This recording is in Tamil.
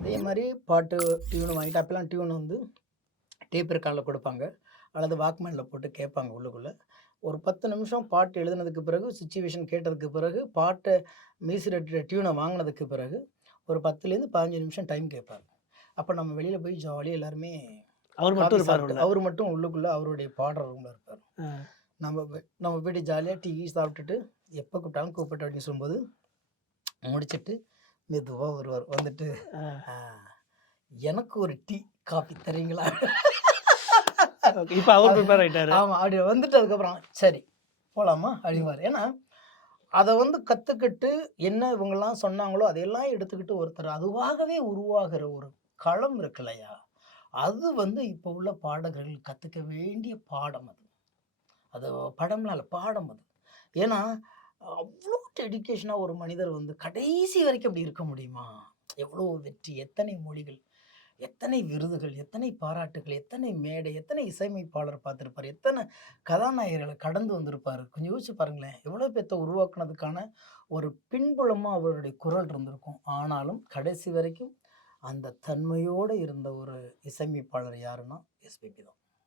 அதே மாரி பாட்டு டியூன் வாங்கிட்டு அப்பலாம் டியூன் வந்து டேப் ரெக்கார்ட்ல குடுப்பாங்க. அல்லது வாக்மேன்ல போட்டு கேட்பாங்க உள்ளுக்குள்ள. ஒரு 10 நிமிஷம் பாட்டு எழுதுனதுக்கு பிறகு, சிச்சுவேஷன் கேட்டதுக்கு பிறகு, பாட்ட மியூசிக் டியூன வாங்குனதுக்கு பிறகு, ஒரு 10லேருந்து 15 நிமிஷம் டைம் கேட்பாரு. அப்ப நம்ம வெளியில போய் ஜாலியா எல்லாருமே அவர் மட்டும் காஃபி இருப்பாரு சாப்பிட்டு, உள்ள. அவரு மட்டும் உள்ளுக்குள்ள அவருடைய பாடுற ரூம்ல இருப்பாரு. அ. நம்ம போயிட்டு ஜாலியா டீ கீ சாப்பிட்டுட்டு, எப்ப கூப்பிட்டாலும் கூப்பிட்டு அப்படின்னு சொல்லும்போது, முடிச்சுட்டு மெதுவா வருவாரு. வந்துட்டு, அ. "ஆ எனக்கு ஒரு டீ, காஃபி தர்றீங்களா?" ஓகே. இப்ப அவர் அது ப்ரிப்பேர் ஆயிட்டாரு. ஆமா. அப்படி வந்துட்டு அதுக்கப்புறம், "சரி போலாமா?" அப்படிம்பாரு. ஏன்னா, அத வந்து கத்துக்கிட்டு என்ன இவங்கலாம் சொன்னாங்களோ, அதையெல்லாம் எடுத்துக்கிட்டு ஒருத்தர் அதுவாகவே உருவாகிற ஒரு களம் இருக்கு இல்லையா? அது வந்து இப்போ உள்ள பாடகர்கள் கத்துக்க வேண்டிய பாடம் அது. அது படம்லாம் இல்ல, பாடம் அது. ஏன்னா, அவ்ளோ டெடிகேஷனா ஒரு மனிதர் வந்து கடைசி வரைக்கும் அப்படி இருக்க முடியுமா? எவ்வளோ வெற்றி, எத்தனை மொழிகள், எத்தனை விருதுகள், எத்தனை பாராட்டுகள், எத்தனை மேடை, எத்தனை இசையமைப்பாளர் பார்த்திருப்பாரு, எத்தனை கதாநாயகர்கள கடந்து வந்திருப்பாரு. கொஞ்சம் யோசிச்சு பாருங்களேன். எவ்வளோ பேத்த உருவாக்குனதுக்கான ஒரு பின்புலமா அவருடைய குரல் இருந்திருக்கும். ஆனாலும் கடைசி வரைக்கும் அந்த தன்மையோட இருந்த ஒரு இசையமைப்பாளர் யாருன்னா, எஸ்பிபி தான்.